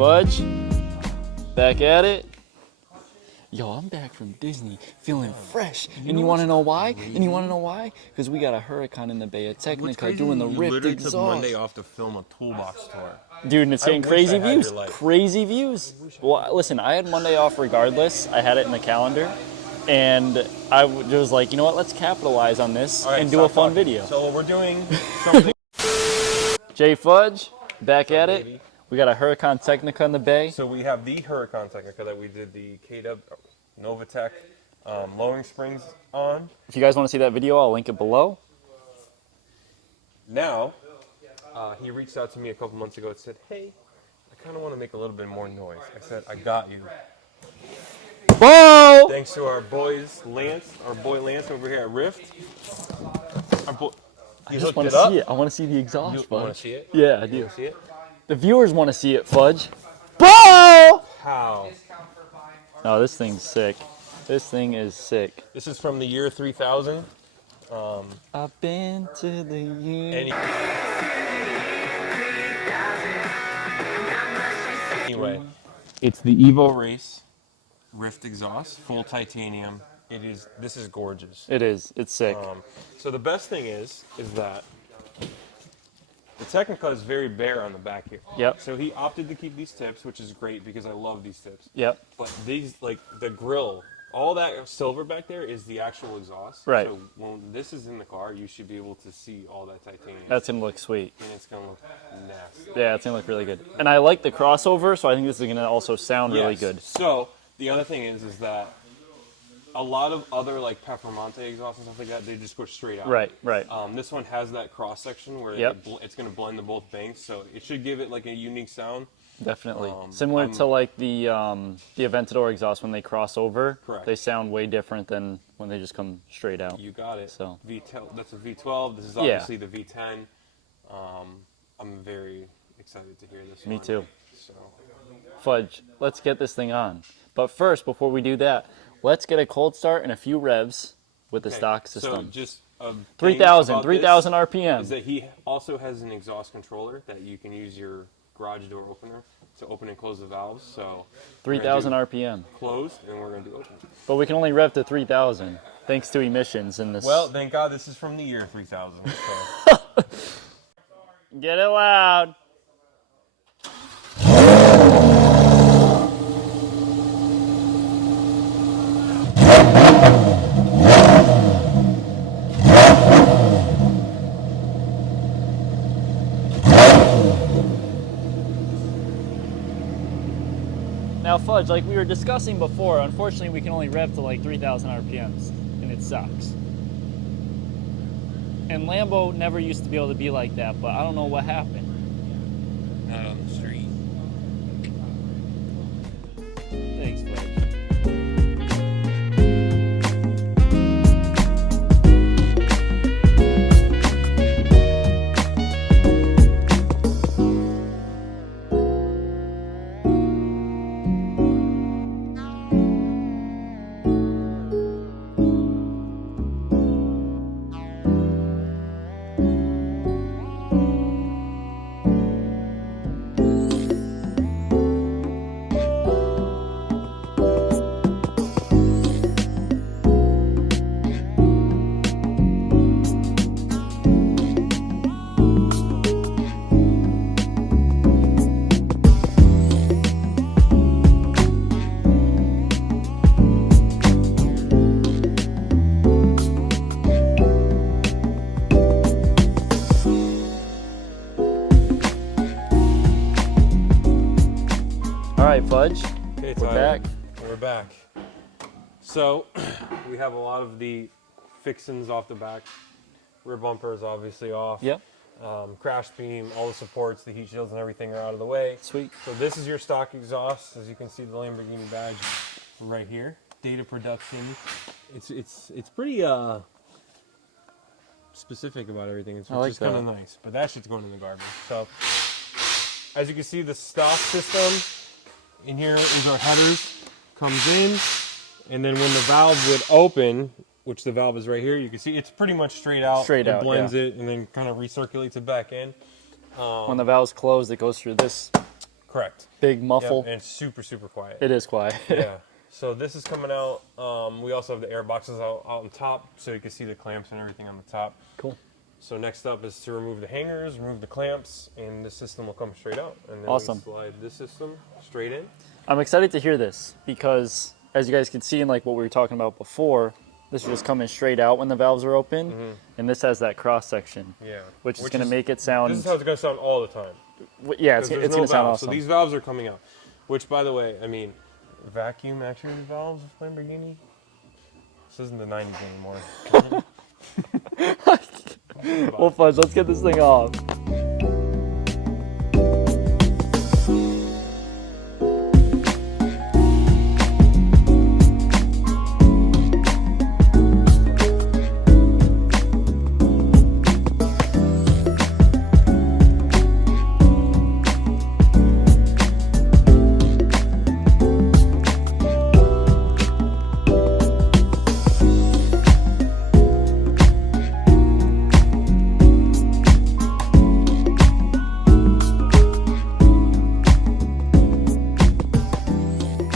Fudge, back at it. Yo, I'm back from Disney, feeling fresh. And you want to know why? Because we got a Huracan in the bay at Technica doing the Ryft exhaust. Took Monday off to film a toolbox tour. Dude, and it's getting crazy views. Crazy views. Well, listen, I had Monday off regardless. I had it in the calendar. And I was like, you know what? Let's capitalize on this and do a fun video. So we're doing something. Jay Fudge, back at it. Baby. We got a Huracan Technica in the bay. So we have the Huracan Technica that we did the KW Novatech lowering springs on. If you guys want to see that video, I'll link it below. Now, he reached out to me a couple months ago and said, hey, I kind of want to make a little bit more noise. I said, I got you. Whoa! Thanks to our boy Lance over here at Ryft. I just want to see it. I want to see the exhaust. You want to see it? Yeah, I do. You want to see it? The viewers want to see it, Fudge. Whoa! How? Oh, this thing's sick. This thing is sick. This is from the year 3000. I've been to the year. Anyway, it's the Evo Race Ryft exhaust, full titanium. This is gorgeous. It is. It's sick. So the best thing is that the Technica is very bare on the back here. Yep. So he opted to keep these tips, which is great because I love these tips. Yep. But these, like the grill, all that silver back there is the actual exhaust. Right. So when this is in the car, you should be able to see all that titanium. That's going to look sweet. And it's going to look nasty. Yeah, it's going to look really good. And I like the crossover, so I think this is going to also sound really good. So the other thing is that a lot of other like Performante exhausts and stuff like that, they just go straight out. Right, right. This one has that cross section where it's going to blend the both banks, so it should give it like a unique sound. Definitely. Similar to like the Aventador exhaust when they cross over. Correct. They sound way different than when they just come straight out. You got it. So that's a V12. This is obviously the V10. I'm very excited to hear this. Me too. So. Fudge, let's get this thing on. But first, before we do that, let's get a cold start and a few revs with the stock system. So just 3,000 RPM. Is that he also has an exhaust controller that you can use your garage door opener to open and close the valves. So 3,000 RPM. Closed, and we're going to do open. But we can only rev to 3,000 thanks to emissions in this. Well, thank God this is from the year 3000. So. Get it loud. Now, Fudge, like we were discussing before, unfortunately we can only rev to like 3,000 RPMs, and it sucks. And Lambo never used to be able to be like that, but I don't know what happened. Not on the street. Thanks, Fudge. All right, Fudge, Okay, we're back. We're back. So we have a lot of the fixins off the back. Rear bumper is obviously off. Yep. Crash beam, all the supports, the heat shields and everything are out of the way. Sweet. So this is your stock exhaust. As you can see, the Lamborghini badge right here. Data production. It's pretty specific about everything. It's like just kind of nice. But that shit's going in the garbage. So as you can see, the stock system in here is our headers. Comes in, and then when the valve would open, which the valve is right here, you can see it's pretty much straight out. It blends it and then kind of recirculates it back in. When the valve's closed, it goes through this Correct. Big muffle. Yep, and it's super, super quiet. It is quiet. Yeah. So this is coming out. We also have the air boxes out on top, so you can see the clamps and everything on the top. Cool. So next up is to remove the hangers, remove the clamps, and this system will come straight out. And then Awesome. we slide this system straight in. I'm excited to hear this because, as you guys can see in like what we were talking about before, this is just coming straight out when the valves are open, and this has that cross section, which is going to make it sound. This is how it's going to sound all the time. Yeah, it's going to sound awesome. So these valves are coming out, which, by the way, I mean, vacuum actuated valves of Lamborghini. This isn't the 90s anymore. Well, Fudge, let's get this thing off.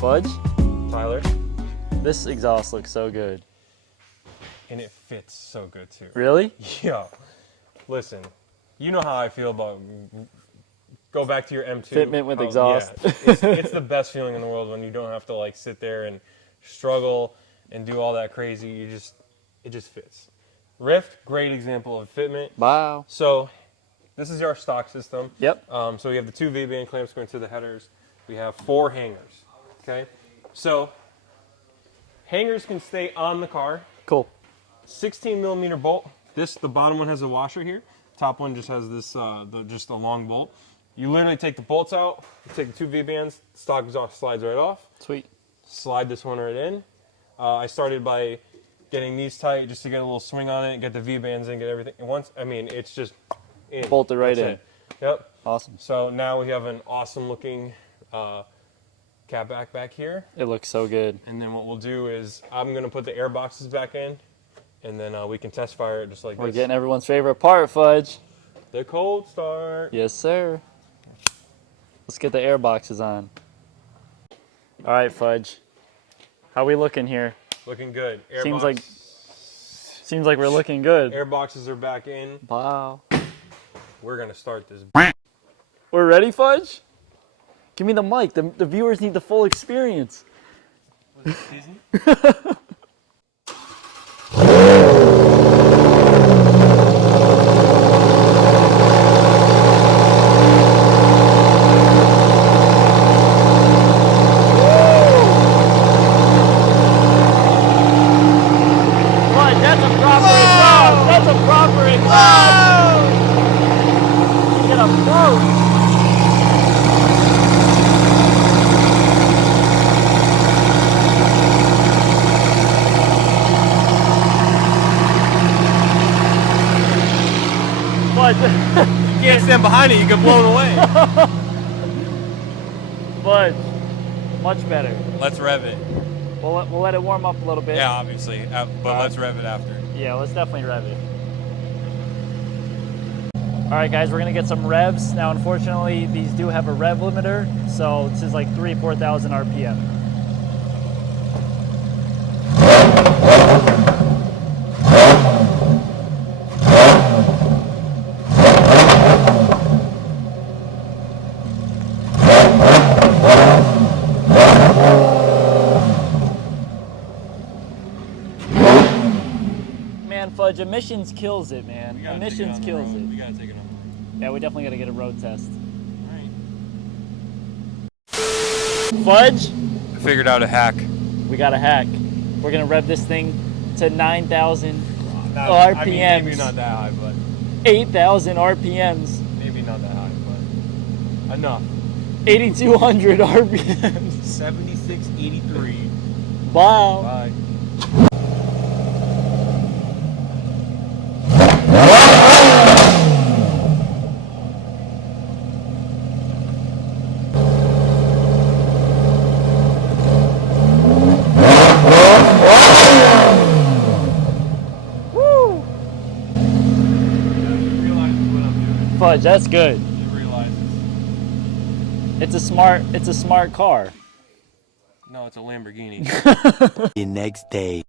Fudge? Tyler? This exhaust looks so good. And it fits so good too. Really? Yeah. Listen, you know how I feel about, go back to your M2. Fitment with exhaust. Yeah, it's the best feeling in the world when you don't have to like sit there and struggle and do all that crazy. It just fits. Ryft, great example of fitment. Wow. So this is our stock system. Yep. So we have the 2 V-band clamps going to the headers. We have 4 hangers. Okay. So hangers can stay on the car. Cool. 16 millimeter bolt. The bottom one has a washer here. Top one just has this, just a long bolt. You literally take the bolts out, you take the 2 V-bands, stock exhaust slides right off. Sweet. Slide this one right in. I started by getting these tight just to get a little swing on it, get the V-bands in, get everything. And once, I mean, it's just in. Bolt it right That's in. it. Yep. Awesome. So now we have an awesome looking cat back here. It looks so good. And then what we'll do is I'm going to put the air boxes back in, and then we can test fire it just like We're this. getting everyone's favorite part, Fudge. The cold start. Yes, sir. Let's get the air boxes on. All right, Fudge. How we looking here? Looking good. Seems like we're looking good. Air boxes are back in. Wow. We're going to start this. We're ready, Fudge? Give me the mic. The viewers need the full experience. Was it Disney? That's a proper exhaust. That's a proper exhaust. Get a boat. You can't stand behind it, you get blown away. But much better. Let's rev it. We'll let it warm up a little bit. Yeah, obviously, but let's rev it after. Yeah, let's definitely rev it. All right, guys, we're gonna get some revs. Now, unfortunately, these do have a rev limiter, so this is like 4,000 RPM. Man, Fudge, emissions kills it, man. Emissions kills it. We gotta take it on the road. Yeah, we definitely gotta get a road test. Alright. Fudge, I figured out a hack. we got a hack. We're gonna rev this thing to 9,000 I RPMs. mean, maybe not that high, but 8,000 RPMs. maybe not that high, but enough. 8,200 RPMs. 7683. Wow. Bye. Woo. He realizes what I'm doing. Fudge, that's good. He realizes. It's a smart car. No, it's a Lamborghini. The next day.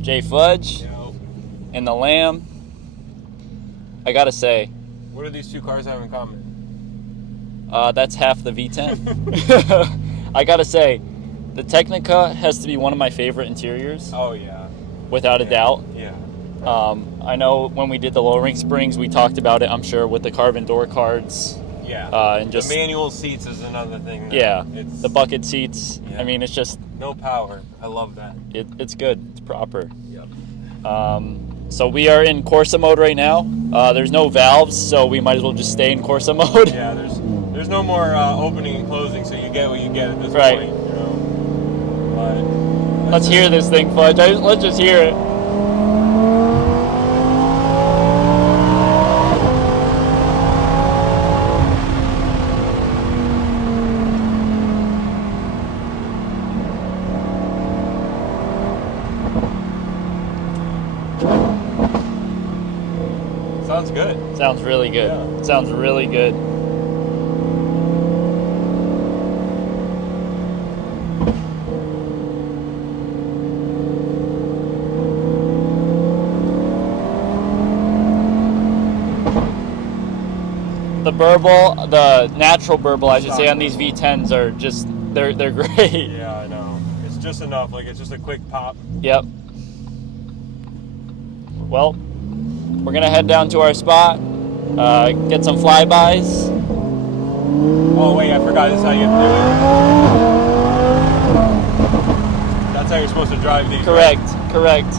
J Fudge Yo. and the Lamb. I gotta say, What do these two cars have in common? that's half the V10. I gotta say, the Technica has to be one of my favorite interiors, Oh yeah. without a doubt. Yeah. I know when we did the lowering springs, we talked about it, I'm sure, with the carbon door cards. Yeah. And just, the manual seats is another thing. That yeah, It's the bucket seats. Yeah. I mean, it's just, no power. I love that. it's good. It's proper. Yep. So we are in Corsa mode right now. There's no valves, so we might as well just stay in Corsa mode. Yeah. There's no more opening and closing, so you get what you get at this Right. point. You know. But Let's hear this thing, Fudge. Let's just hear it. Sounds good. Sounds really good. Yeah. Sounds really good. The burble, the natural burble, I should say, on these V10s are just, they're great. Yeah, I know. It's just enough. Like, it's just a quick pop. Yep. Well, we're gonna head down to our spot, get some flybys. Oh wait, I forgot. This is how you have to do it. That's how you're supposed to drive these. Correct, Right? correct.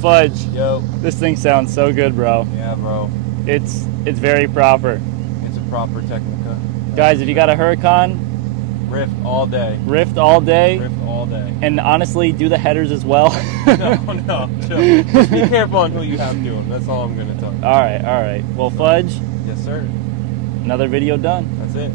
Fudge, Yo. this thing sounds so good, bro. Yeah, bro. It's very proper. It's a proper Technica. Guys, if you got a Huracan, Ryft all day. Ryft all day, Ryft all day. and honestly, do the headers as well. No, chill. Just be careful on who you have doing. That's all I'm gonna tell you. All right. Well, Fudge, Yes, sir. another video done. That's it.